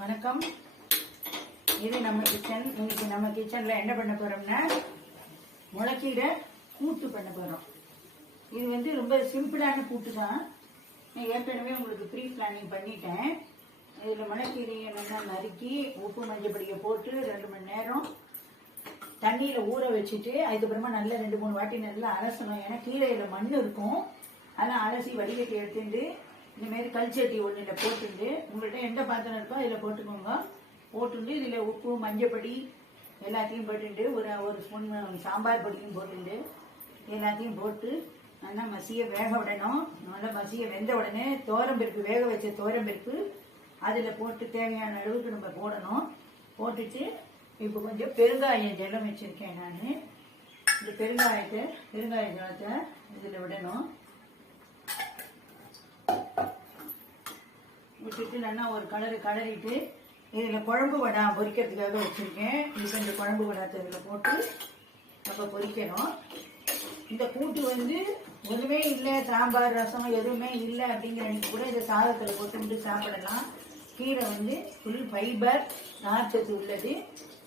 வணக்கம். இது நம்ம கிச்சன். இன்னைக்கு நம்ம கிச்சன்ல என்ன பண்ண போறோம்னா முளைக்கீரை கூட்டு பண்ண போறோம். இது ரொம்ப சிம்பிளான கூட்டு தான். நான் ஏற்கனவே உங்களுக்கு ப்ரீ பிளானிங் பண்ணிட்டேன். இதில் முளைக்கீரையை நல்லா நறுக்கி உப்பு மஞ்சள் பொடியை போட்டு 2 மணி நேரம் தண்ணியில் ஊற வச்சுட்டு அதுக்கப்புறமா நல்லா 2-3 வாட்டி நல்லா அலசணும். ஏன்னா கீரையில் மண் இருக்கும். அதெல்லாம் அலசி வடிகட்டி எடுத்துட்டு இந்தமாரி கல்ச்சட்டி ஒன்றில் போட்டுட்டு உங்கள்கிட்ட எந்த பாத்திரம் இருக்கோ அதில் போட்டுக்கோங்க. போட்டுட்டு இதில் உப்பு மஞ்சப்பொடி எல்லாத்தையும் போட்டுட்டு ஒரு ஸ்பூன் சாம்பார் பொடியும் போட்டுட்டு எல்லாத்தையும் போட்டு நல்லா மசிய வேக விடணும். நல்லா மசிய வெந்த உடனே தோரம்பருப்பு, வேக வச்ச தோரம்பருப்பு அதில் போட்டு தேவையான அளவுக்கு நம்ம போடணும். போட்டுட்டு இப்போ கொஞ்சம் பெருங்காயம் ஜலம் வச்சுருக்கேன் நான். இந்த பெருங்காய ஜலத்தை இதில் விடணும். விட்டுட்டு நல்லா ஒரு கலரிட்டு இதில் குழம்பு வடை பொரிக்கிறதுக்காக வச்சுருக்கேன். இப்போ இந்த குழம்பு வடாத்தை இதில் போட்டு நம்ம பொரிக்கணும். இந்த கூட்டு ஒன்றுமே இல்லை, சாம்பார் ரசம் எதுவுமே இல்லை அப்படிங்கிற அன்னைக்கு கூட இதை சாதத்தில் போட்டு சாப்பிடலாம். கீரை ஃபுல் ஃபைபர், நார்ச்சத்து உள்ளது.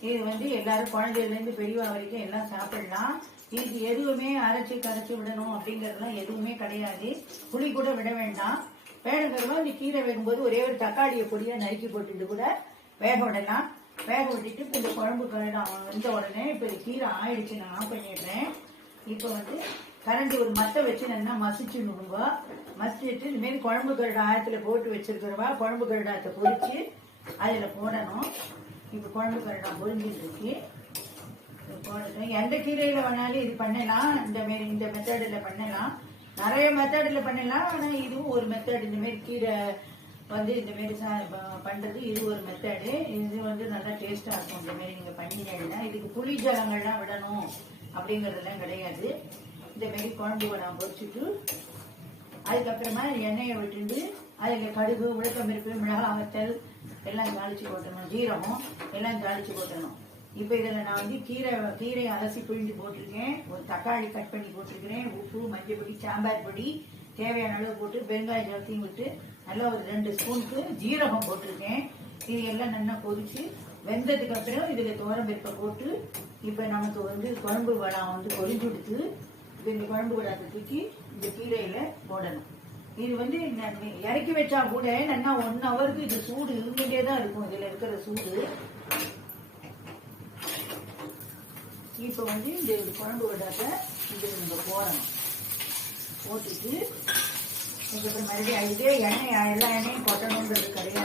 இது எல்லாரும் குழந்தையிலேருந்து பெரியவா வரைக்கும் எல்லாம் சாப்பிடலாம். இதுக்கு எதுவுமே கரைச்சி விடணும் அப்படிங்கிறதுலாம் எதுவுமே கிடையாது. புளி கூட விட வேண்டாம். வேணுங்கிறவங்க இந்த கீரை வேகும்போது ஒரே ஒரு தக்காளியை பொடியாக நறுக்கி போட்டுட்டு கூட வேக விடலாம். வேக விட்டுட்டு இப்போ இந்த குழம்பு வெந்த உடனே இப்போ இந்த கீரை ஆயிடுச்சு, நான் ஆஃப் பண்ணிடுறேன். இப்போ கரண்டி ஒரு மத்தை வச்சு நல்லா மசிச்சுடுங்க. மசிச்சுட்டு இதுமாரி குழம்பு கருடா ஆயத்தில் போட்டு வச்சிருக்கிறவா குழம்பு கருடாத்தை பொரிச்சு அதில் போடணும். இப்போ குழம்பு கருடா பொரிஞ்சிட்டு இருக்கு. போடட்டும். எந்த கீரையில் வேணாலும் இது பண்ணலாம். இந்த மெத்தடில் பண்ணலாம். நிறைய மெத்தடில் பண்ணலாம். ஆனால் இதுவும் ஒரு மெத்தட். இந்தமாரி கீரை இந்தமாரி பண்ணுறது இது ஒரு மெத்தடு. இது நல்லா டேஸ்ட்டாக இருக்கும். இந்தமாரி நீங்கள் பண்ணிங்கன்னா இதுக்கு புளி ஜலங்கள்லாம் விடணும் அப்படிங்கிறதெல்லாம் கிடையாது. இந்தமாரி குழம்பு வடம் பொரிச்சுட்டு அதுக்கப்புறமா எண்ணெயை விட்டுட்டு அதில் கடுகு, உளுத்தம்பருப்பு, மிளகாய் வத்தல் எல்லாம் தாளித்து போட்டணும். ஜீரகம் எல்லாம் தாளித்து போட்டணும். இப்போ இதில் நான் கீரை அலசி பிழிஞ்சு போட்டிருக்கேன். ஒரு தக்காளி கட் பண்ணி போட்டிருக்கிறேன். உப்பு மஞ்சள் பொடி சாம்பார் பொடி தேவையான அளவு போட்டு பெருங்காய ஜலத்தையும் விட்டு நல்லா ஒரு 2 ஸ்பூனுக்கு ஜீரகம் போட்டிருக்கேன். இது எல்லாம் நல்லா பொரிச்சு வெந்ததுக்கு அப்புறம் இதில் துவரம்பருப்பை போட்டு இப்போ நமக்கு குழம்பு வடம் பொரிஞ்சு கொடுத்து இப்போ இந்த குழம்பு வடத்தை தூக்கி இந்த கீரையில் போடணும். இது இறக்கி வச்சா கூட நல்லா 1 ஹவருக்கு இது சூடு இருந்துகிட்டே தான் இருக்கும். இதில் இருக்கிற சூடு இப்போ இந்த குழம்பு வடாத்தை இதில் நம்ம போடணும். போட்டுட்டு இதுக்கப்புறம் மறுபடியும் இதே எண்ணெய் எல்லா எண்ணெயும் கொட்டணுன்றது கிடையாது.